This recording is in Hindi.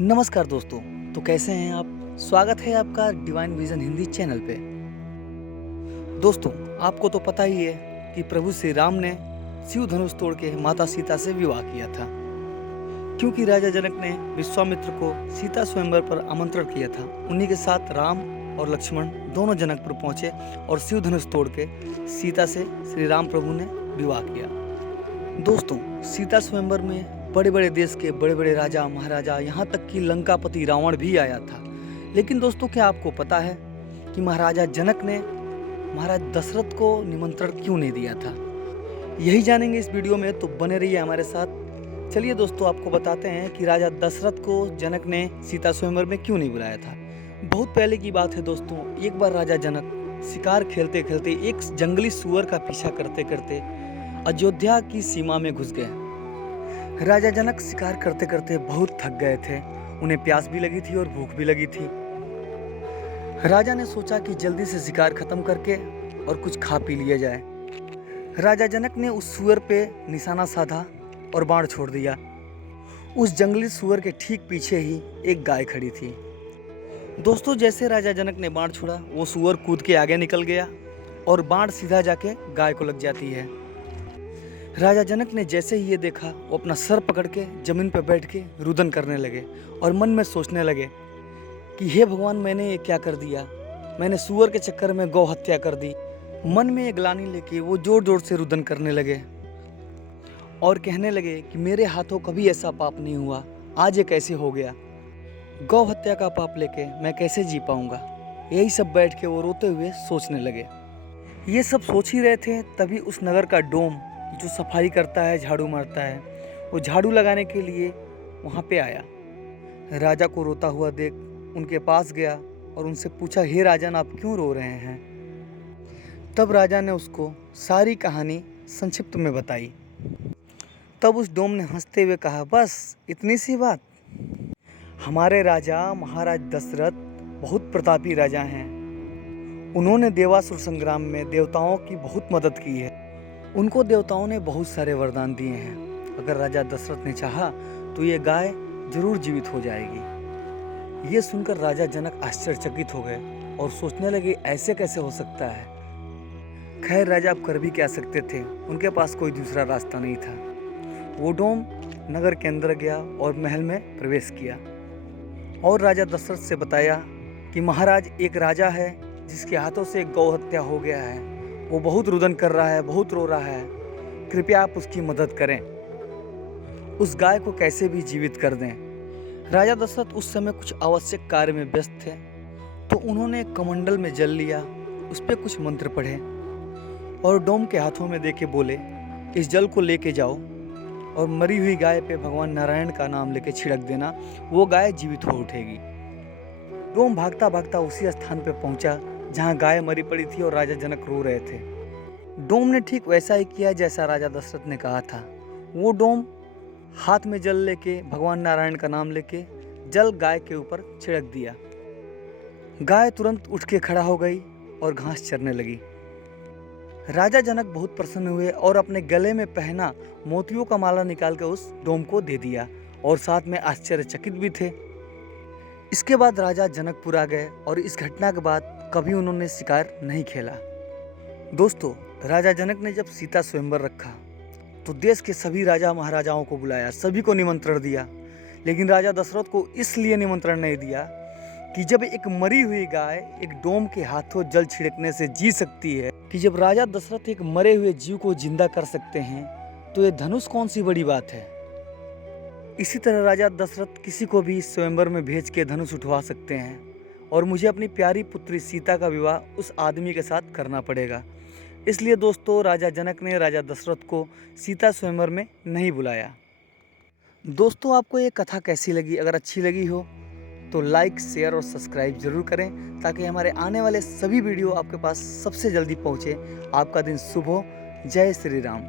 नमस्कार दोस्तों। तो कैसे हैं आप? स्वागत है आपका डिवाइन विजन हिंदी चैनल पे। दोस्तों, आपको तो पता ही है कि प्रभु श्री राम ने शिव धनुष तोड़ के माता सीता से विवाह किया था, क्योंकि राजा जनक ने विश्वामित्र को सीता स्वयंवर पर आमंत्रण किया था। उन्हीं के साथ राम और लक्ष्मण दोनों जनकपुर पहुंचे और शिव धनुष तोड़ के सीता से श्री राम प्रभु ने विवाह किया। दोस्तों, सीता स्वयंवर में बड़े बड़े देश के बड़े बड़े राजा महाराजा, यहाँ तक कि लंकापति रावण भी आया था। लेकिन दोस्तों, क्या आपको पता है कि महाराजा जनक ने महाराज दशरथ को निमंत्रण क्यों नहीं दिया था? यही जानेंगे इस वीडियो में, तो बने रहिए हमारे साथ। चलिए दोस्तों, आपको बताते हैं कि राजा दशरथ को जनक ने सीता स्वयंवर में क्यों नहीं बुलाया था। बहुत पहले की बात है दोस्तों। एक बार राजा जनक शिकार खेलते खेलते एक जंगली सुअर का पीछा करते करते अयोध्या की सीमा में घुस गए। राजा जनक शिकार करते करते बहुत थक गए थे। उन्हें प्यास भी लगी थी और भूख भी लगी थी। राजा ने सोचा कि जल्दी से शिकार खत्म करके और कुछ खा पी लिया जाए। राजा जनक ने उस सुअर पे निशाना साधा और बाण छोड़ दिया। उस जंगली सुअर के ठीक पीछे ही एक गाय खड़ी थी। दोस्तों, जैसे राजा जनक ने बाण छोड़ा, वो सुअर कूद के आगे निकल गया और बाण सीधा जाके गाय को लग जाती है। राजा जनक ने जैसे ही ये देखा, वो अपना सर पकड़ के जमीन पर बैठ के रुदन करने लगे और मन में सोचने लगे कि हे भगवान, मैंने ये क्या कर दिया। मैंने सुअर के चक्कर में गौ हत्या कर दी। मन में ये ग्लानि लेके वो जोर जोर से रुदन करने लगे और कहने लगे कि मेरे हाथों कभी ऐसा पाप नहीं हुआ, आज ये कैसे हो गया। गौ हत्या का पाप लेके मैं कैसे जी पाऊंगा। यही सब बैठ के वो रोते हुए सोचने लगे। ये सब सोच ही रहे थे, तभी उस नगर का डोम जो सफाई करता है, झाड़ू मारता है, वो झाड़ू लगाने के लिए वहाँ पे आया। राजा को रोता हुआ देख उनके पास गया और उनसे पूछा, हे राजन, आप क्यों रो रहे हैं? तब राजा ने उसको सारी कहानी संक्षिप्त में बताई। तब उस डोम ने हंसते हुए कहा, बस इतनी सी बात? हमारे राजा महाराज दशरथ बहुत प्रतापी राजा हैं। उन्होंने देवासुर संग्राम में देवताओं की बहुत मदद की है। उनको देवताओं ने बहुत सारे वरदान दिए हैं। अगर राजा दशरथ ने चाहा तो ये गाय जरूर जीवित हो जाएगी। ये सुनकर राजा जनक आश्चर्यचकित हो गए और सोचने लगे, ऐसे कैसे हो सकता है। खैर, राजा अब कर भी क्या सकते थे, उनके पास कोई दूसरा रास्ता नहीं था। वो डोम नगर के अंदर गया और महल में प्रवेश किया और राजा दशरथ से बताया कि महाराज, एक राजा है जिसके हाथों से एक गौ हत्या हो गया है। वो बहुत रुदन कर रहा है, बहुत रो रहा है। कृपया आप उसकी मदद करें, उस गाय को कैसे भी जीवित कर दें। राजा दशरथ उस समय कुछ आवश्यक कार्य में व्यस्त थे, तो उन्होंने एक कमंडल में जल लिया, उस पर कुछ मंत्र पढ़े और डोम के हाथों में देके बोले, इस जल को लेके जाओ और मरी हुई गाय पे भगवान नारायण का नाम लेके छिड़क देना, वो गाय जीवित हो उठेगी। डोम भागता भागता उसी स्थान पे पहुंचा जहां गाय मरी पड़ी थी और राजा जनक रो रहे थे। डोम ने ठीक वैसा ही किया जैसा राजा दशरथ ने कहा था। वो डोम हाथ में जल लेके भगवान नारायण का नाम लेके जल गाय के ऊपर छिड़क दिया। गाय तुरंत उठ के खड़ा हो गई और घास चरने लगी। राजा जनक बहुत प्रसन्न हुए और अपने गले में पहना मोतियों का माला निकाल कर उस डोम को दे दिया और साथ में आश्चर्यचकित भी थे। इसके बाद राजा जनकपुर आ गए और इस घटना के बाद कभी उन्होंने शिकार नहीं खेला। दोस्तों, राजा जनक ने जब सीता स्वयंवर रखा तो देश के सभी राजा महाराजाओं को बुलाया, सभी को निमंत्रण दिया। लेकिन राजा दशरथ को इसलिए निमंत्रण नहीं दिया कि जब एक मरी हुई गाय एक डोम के हाथों जल छिड़कने से जी सकती है, कि जब राजा दशरथ एक मरे हुए जीव को जिंदा कर सकते हैं, तो ये धनुष कौन सी बड़ी बात है। इसी तरह राजा दशरथ किसी को भी स्वयंवर में भेज के धनुष उठवा सकते हैं और मुझे अपनी प्यारी पुत्री सीता का विवाह उस आदमी के साथ करना पड़ेगा। इसलिए दोस्तों, राजा जनक ने राजा दशरथ को सीता स्वयंवर में नहीं बुलाया। दोस्तों, आपको ये कथा कैसी लगी? अगर अच्छी लगी हो तो लाइक, शेयर और सब्सक्राइब जरूर करें, ताकि हमारे आने वाले सभी वीडियो आपके पास सबसे जल्दी पहुँचे। आपका दिन शुभ हो। जय श्री राम।